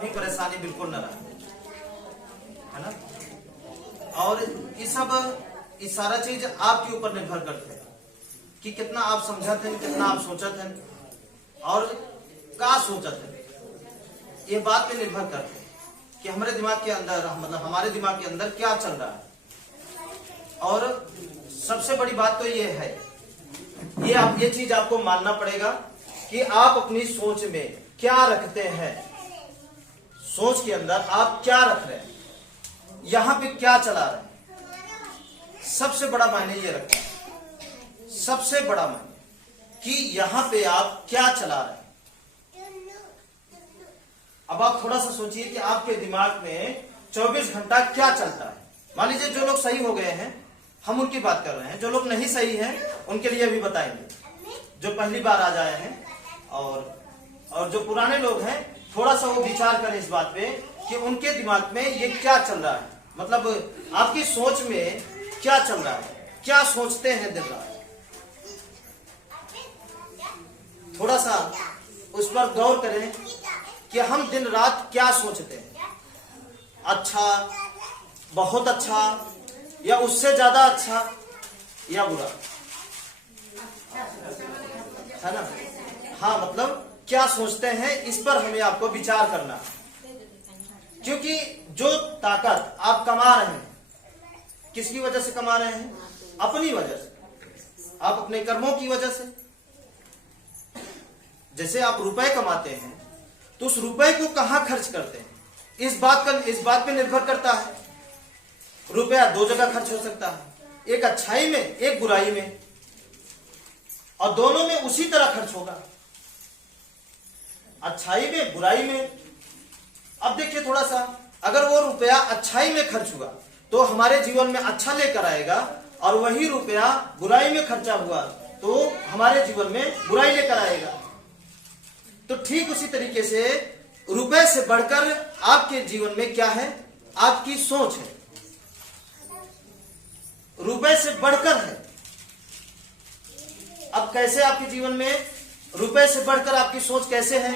कहीं परेशानी बिल्कुल न रहे, है ना। और ये सारा चीज आपके ऊपर निर्भर करते हैं कि कितना आप समझते हैं, कितना आप सोचते हैं और क्या सोचते हैं। ये बात पे निर्भर करते हैं कि हमारे दिमाग के अंदर, मतलब हमारे दिमाग के अंदर क्या चल रहा है। और सबसे बड़ी बात तो ये है, ये चीज आपको मानना पड़ेगा कि आप अपनी सोच में क्या रखते हैं, सोच के अंदर आप क्या रख रहे हैं, यहां पे क्या चला रहे हैं। सबसे बड़ा मायने ये रखता है, सबसे बड़ा मायने कि यहां पे आप क्या चला रहे हैं। अब आप थोड़ा सा सोचिए कि आपके दिमाग में 24 घंटा क्या चलता है। मान लीजिए जो लोग सही हो गए हैं, हम उनकी बात कर रहे हैं, जो लोग नहीं सही हैं उनके लिए भी बताएंगे, जो पहली बार आज आए हैं और जो पुराने लोग हैं, थोड़ा सा वो विचार करें इस बात पे कि उनके दिमाग में ये क्या चल रहा है, मतलब आपकी सोच में क्या चल रहा है, क्या सोचते हैं दिन रात। थोड़ा सा उस पर गौर करें कि हम दिन रात क्या सोचते हैं, अच्छा, बहुत अच्छा, या उससे ज्यादा अच्छा, या बुरा, है ना। हाँ, मतलब क्या सोचते हैं, इस पर हमें आपको विचार करना है। क्योंकि जो ताकत आप कमा रहे हैं, किसकी वजह से कमा रहे हैं? अपनी वजह से, आप अपने कर्मों की वजह से। जैसे आप रुपए कमाते हैं तो उस रुपए को कहां खर्च करते हैं, इस बात पे निर्भर करता है। रुपया दो जगह खर्च हो सकता है, एक अच्छाई में, एक बुराई में, और दोनों में उसी तरह खर्च होगा, अच्छाई में, बुराई में। अब देखिए थोड़ा सा, अगर वो रुपया अच्छाई में खर्च हुआ तो हमारे जीवन में अच्छा लेकर आएगा, और वही रुपया बुराई में खर्चा हुआ तो हमारे जीवन में बुराई लेकर आएगा। तो ठीक उसी तरीके से रुपए से बढ़कर आपके जीवन में क्या है? आपकी सोच है। रुपए से बढ़कर है। अब कैसे आपके जीवन में रुपए से बढ़कर आपकी सोच कैसे है,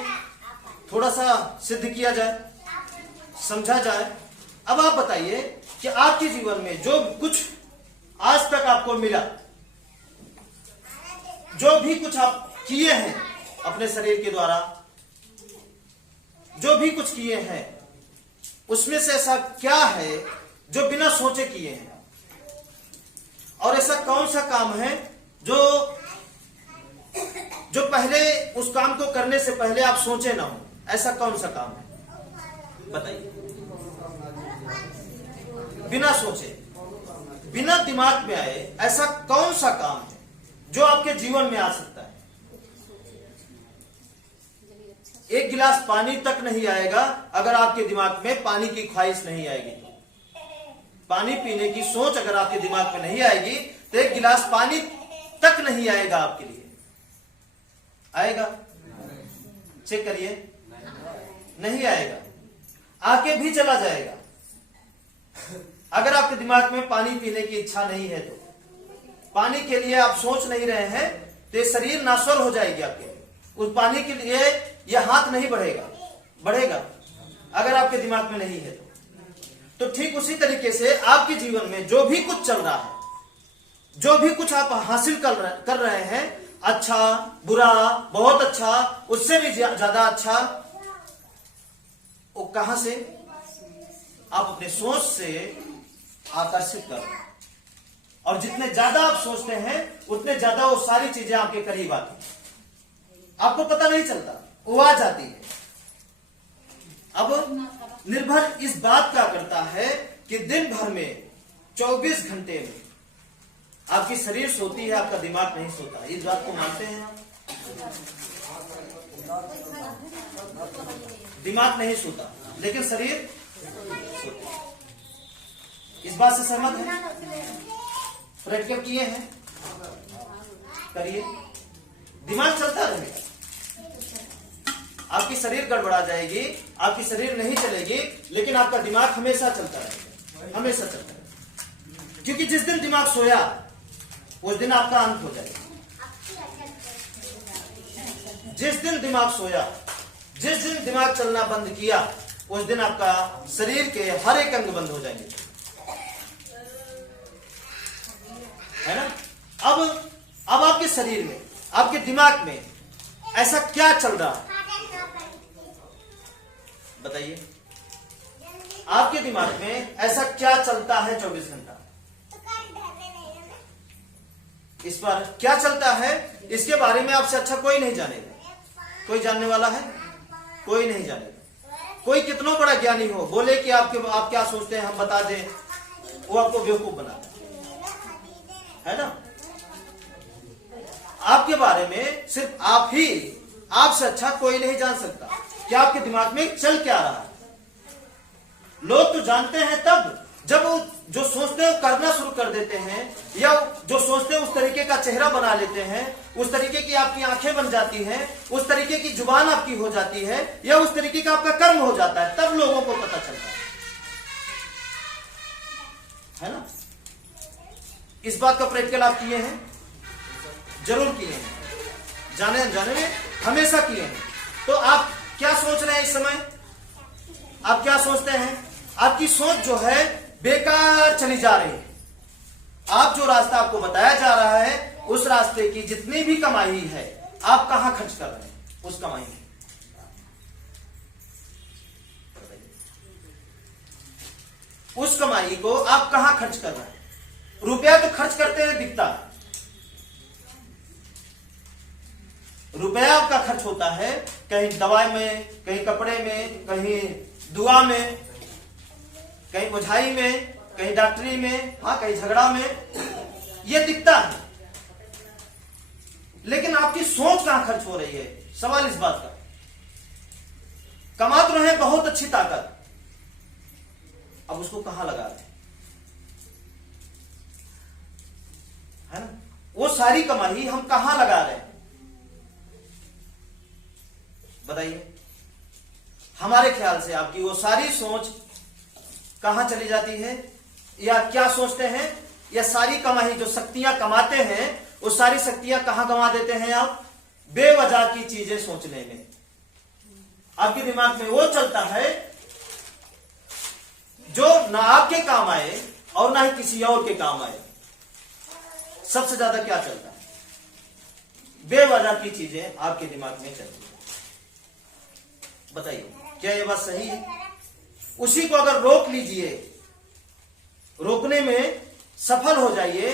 थोड़ा सा सिद्ध किया जाए, समझा जाए। अब आप बताइए कि आपके जीवन में जो कुछ आज तक आपको मिला, जो भी कुछ आप किए हैं अपने शरीर के द्वारा, जो भी कुछ किए हैं, उसमें से ऐसा क्या है जो बिना सोचे किए हैं? और ऐसा कौन सा काम है जो पहले उस काम को करने से पहले आप सोचे ना हो? ऐसा कौन सा काम है बताइए? बिना सोचे, बिना दिमाग में आए ऐसा कौन सा काम है जो आपके जीवन में आ सकता है? एक गिलास पानी तक नहीं आएगा अगर आपके दिमाग में पानी की ख्वाहिश नहीं आएगी। पानी पीने की सोच अगर आपके दिमाग में नहीं आएगी तो एक गिलास पानी तक नहीं आएगा आपके लिए। आएगा? चेक करिए, नहीं आएगा, आके भी चला जाएगा। अगर आपके दिमाग में पानी पीने की इच्छा नहीं है, तो पानी के लिए आप सोच नहीं रहे हैं, तो ये शरीर नास्वर हो जाएगी आपके। उस पानी के लिए यह हाथ नहीं बढ़ेगा अगर आपके दिमाग में नहीं है तो ठीक उसी तरीके से आपके जीवन में जो भी कुछ चल रहा है, जो भी कुछ आप हासिल कर रहे हैं, अच्छा, बुरा, बहुत अच्छा, उससे भी ज्यादा अच्छा, वो कहां से? आप अपने सोच से आकर्षित करो। और जितने ज्यादा आप सोचते हैं उतने ज्यादा वो सारी चीजें आपके करीब आती हैं। आपको पता नहीं चलता, वो आ जाती है। अब निर्भर इस बात का करता है कि दिन भर में 24 घंटे में आपकी शरीर सोती है, आपका दिमाग नहीं सोता। इस बात को मानते हैं आप? दिमाग नहीं सोता लेकिन शरीर सोता है। इस बात से सहमत है? प्रैक्टिकल किए हैं? करिए। दिमाग चलता रहेगा, आपकी शरीर गड़बड़ा जाएगी, आपकी शरीर नहीं चलेगी, लेकिन आपका दिमाग हमेशा चलता रहेगा, हमेशा चलता रहेगा। क्योंकि जिस दिन दिमाग सोया उस दिन आपका अंत हो जाएगा। जिस दिन दिमाग सोया, जिस दिन दिमाग चलना बंद किया, उस दिन आपका शरीर के हर एक अंग बंद हो जाएंगे, है ना। अब आपके शरीर में, आपके दिमाग में ऐसा क्या चल रहा है बताइए। आपके दिमाग में ऐसा क्या चलता है 24 घंटा, इस पर क्या चलता है, इसके बारे में आपसे अच्छा कोई नहीं जानेगा। कोई जानने वाला है? कोई नहीं जानेगा। कोई कितना बड़ा ज्ञानी हो, बोले कि आप क्या सोचते हैं हम बता दें, वो आपको बेवकूफ बना है ना। आपके बारे में सिर्फ आप ही, आपसे अच्छा कोई नहीं जान सकता कि आपके दिमाग में चल क्या रहा है। लोग तो जानते हैं तब जब वो जो सोचते हैं करना शुरू कर देते हैं, या जो सोचते हैं उस तरीके का चेहरा बना लेते हैं, उस तरीके की आपकी आंखें बन जाती हैं, उस तरीके की जुबान आपकी हो जाती है, या उस तरीके का आपका कर्म हो जाता है, तब लोगों को पता चलता है ना। इस बात का प्रैक्टिकल आप किए हैं? जरूर किए हैं, जाने अनजाने में हमेशा किए हैं। तो आप क्या सोच रहे हैं इस समय? आप क्या सोचते हैं? आपकी सोच जो है बेकार चली जा रही है। आप जो रास्ता आपको बताया जा रहा है, उस रास्ते की जितनी भी कमाई है, आप कहां खर्च कर रहे हैं उस कमाई में? उस कमाई को आप कहां खर्च कर रहे हैं? रुपया तो खर्च करते हैं दिखता है, रुपया आपका खर्च होता है कहीं दवाई में, कहीं कपड़े में, कहीं दुआ में, कहीं बुझाई में, कहीं डॉक्टरी में, हाँ कहीं झगड़ा में, यह दिखता है। लेकिन आपकी सोच कहां खर्च हो रही है, सवाल इस बात का। कमा तो रहे बहुत अच्छी ताकत, अब उसको कहां लगा रहे है ना। वो सारी कमाई हम कहां लगा रहे हैं बताइए। हमारे ख्याल से आपकी वो सारी सोच कहां चली जाती है, या क्या सोचते हैं, या सारी कमाई जो शक्तियां कमाते हैं, वो सारी शक्तियां कहां गंवा देते हैं आप? बेवजह की चीजें सोचने में। आपके दिमाग में वो चलता है जो ना आपके काम आए और ना ही किसी और के काम आए। सबसे ज्यादा क्या चलता है? बेवजह की चीजें आपके दिमाग में चलती है। बताइए क्या ये बात सही है? उसी को अगर रोक लीजिए, रोकने में सफल हो जाइए,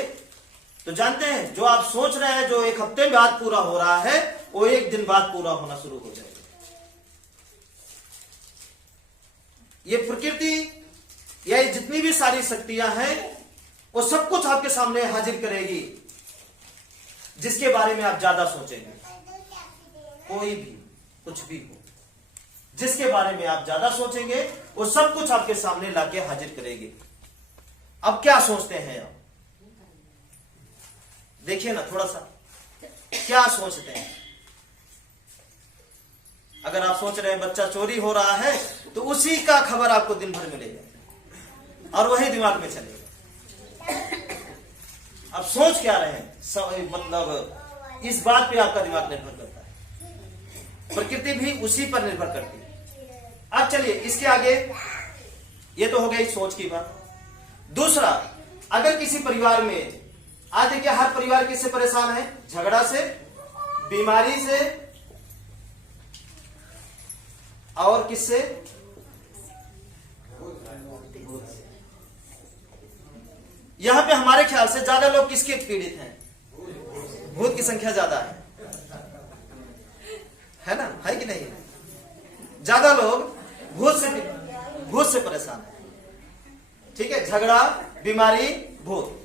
तो जानते हैं जो आप सोच रहे हैं, जो एक हफ्ते बाद पूरा हो रहा है, वो एक दिन बाद पूरा होना शुरू हो जाएगा। ये प्रकृति या ये जितनी भी सारी शक्तियां हैं, वो सब कुछ आपके सामने हाजिर करेगी जिसके बारे में आप ज्यादा सोचेंगे। कोई भी कुछ भी हो, जिसके बारे में आप ज्यादा सोचेंगे, वो सब कुछ आपके सामने लाके हाजिर करेगी। अब क्या सोचते हैं आप? देखिए ना थोड़ा सा, क्या सोचते हैं? अगर आप सोच रहे हैं बच्चा चोरी हो रहा है, तो उसी का खबर आपको दिन भर मिलेगा और वही दिमाग में चलेगा। आप सोच क्या रहे हैं, मतलब इस बात पे आपका दिमाग निर्भर करता है। प्रकृति भी उसी पर निर्भर करती है। अब चलिए इसके आगे, ये तो हो गई सोच की बात। दूसरा, अगर किसी परिवार में, आज देखिए हर परिवार किससे परेशान है? झगड़ा से, बीमारी से, और किससे? यहां पे हमारे ख्याल से ज्यादा लोग किसके पीड़ित हैं? भूत की संख्या ज्यादा है ना, है कि नहीं? ज्यादा लोग भूत से परेशान है। ठीक है, झगड़ा, बीमारी, भूत।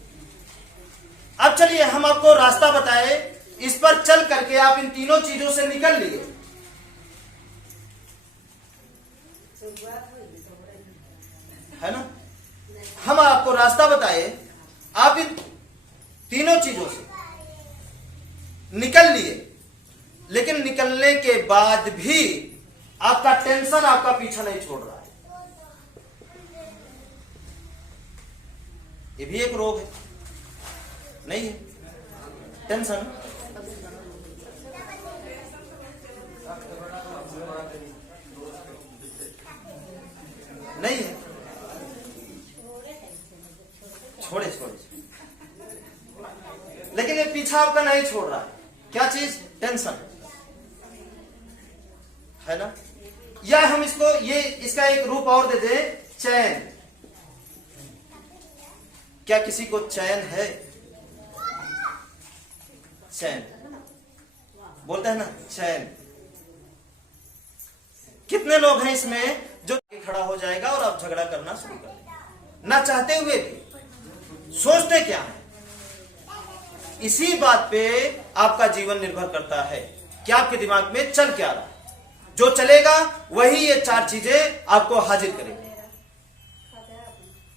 अब चलिए हम आपको रास्ता बताए, इस पर चल करके आप इन तीनों चीजों से निकल लिए। है ना, हम आपको रास्ता बताए, आप इन तीनों चीजों से निकल लिए, लेकिन निकलने के बाद भी आपका टेंशन आपका पीछा नहीं छोड़ रहा है। ये भी एक रोग है, नहीं है? टेंशन। पीछा आपका नहीं छोड़ रहा है। क्या चीज? टेंशन, है ना। या हम इसको ये इसका एक रूप और दे दें, चैन। क्या किसी को चैन है? चैन बोलते हैं ना, चैन। कितने लोग हैं इसमें जो खड़ा हो जाएगा और आप झगड़ा करना शुरू कर देंगे, ना चाहते हुए भी। सोचते क्या है? इसी बात पे आपका जीवन निर्भर करता है कि आपके दिमाग में चल क्या रहा है। जो चलेगा वही ये चार चीजें आपको हाजिर करेगी।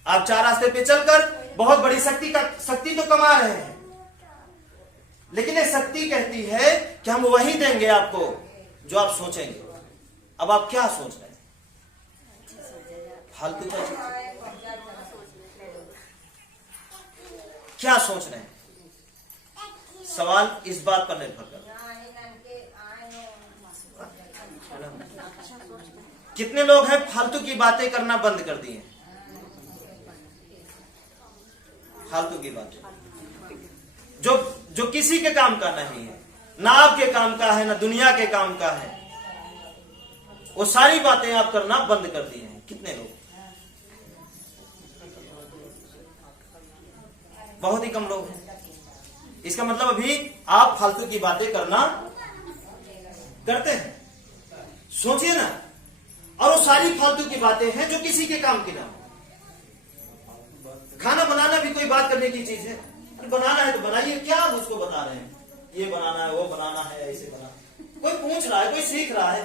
आप चार रास्ते पे चलकर बहुत बड़ी शक्ति तो कमा रहे हैं, लेकिन ये शक्ति कहती है कि हम वही देंगे आपको जो आप सोचेंगे। अब आप क्या सोच रहे हैं? फालतू का चीज क्या सोच रहे हैं? सवाल इस बात पर निर्भर करता है। कितने लोग हैं फालतू की बातें करना बंद कर दिए? फालतू की बातें जो किसी के काम का नहीं है, ना आपके काम का है, ना दुनिया के काम का है, वो सारी बातें आप करना बंद कर दिए हैं। कितने लोग? बहुत ही कम लोग हैं। इसका मतलब अभी आप फालतू की बातें करना करते हैं। सोचिए ना, और वो सारी फालतू की बातें हैं जो किसी के काम की ना हो। खाना बनाना भी कोई बात करने की चीज है। बनाना है तो बनाइए, क्या आप उसको बता रहे हैं ये बनाना है, वो बनाना है, ऐसे बना। कोई पूछ रहा है, कोई सीख रहा है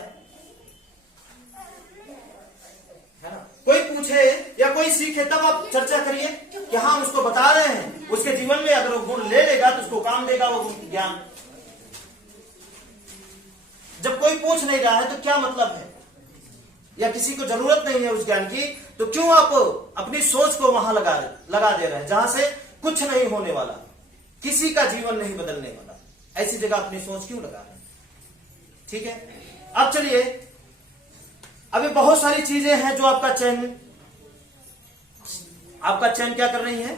ना। कोई पूछे या कोई सीखे तब आप चर्चा करिए कि हाँ हम उसको बता रहे हैं, उसके जीवन में अगर वो गुण ले लेगा तो उसको काम देगा वो ज्ञान। जब कोई पूछ नहीं रहा है तो क्या मतलब है, या किसी को जरूरत नहीं है उस ज्ञान की, तो क्यों आप अपनी सोच को वहां लगा दे रहे हैं जहां से कुछ नहीं होने वाला, किसी का जीवन नहीं बदलने वाला। ऐसी जगह अपनी सोच क्यों लगा रहे हैं? ठीक है, अब चलिए, अभी बहुत सारी चीजें हैं जो आपका चैन क्या कर रही है?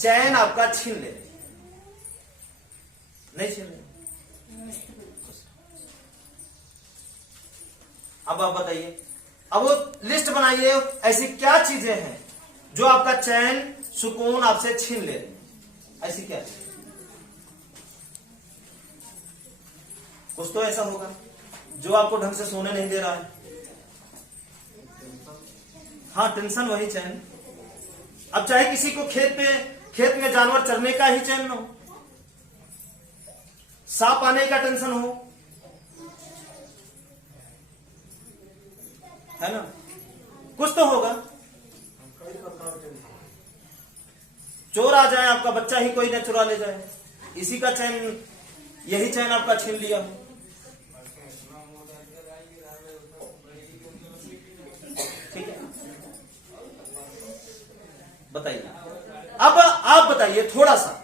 चैन आपका छीन ले रही, नहीं छीन रही। अब आप बताइए, अब वो लिस्ट बनाइए, ऐसी क्या चीजें हैं जो आपका चैन सुकून आपसे छीन ले रही? ऐसी क्या चीज? कुछ तो ऐसा होगा जो आपको ढंग से सोने नहीं दे रहा है। हाँ, टेंशन वही चैन। अब चाहे किसी को खेत में जानवर चरने का ही चैन हो, सांप आने का टेंशन हो, है ना, कुछ तो होगा। चोर आ जाए, आपका बच्चा ही कोई न चुरा ले जाए, इसी का चैन, यही चैन आपका छीन लिया हो। ठीक है, बताइए। अब आप बताइए थोड़ा सा,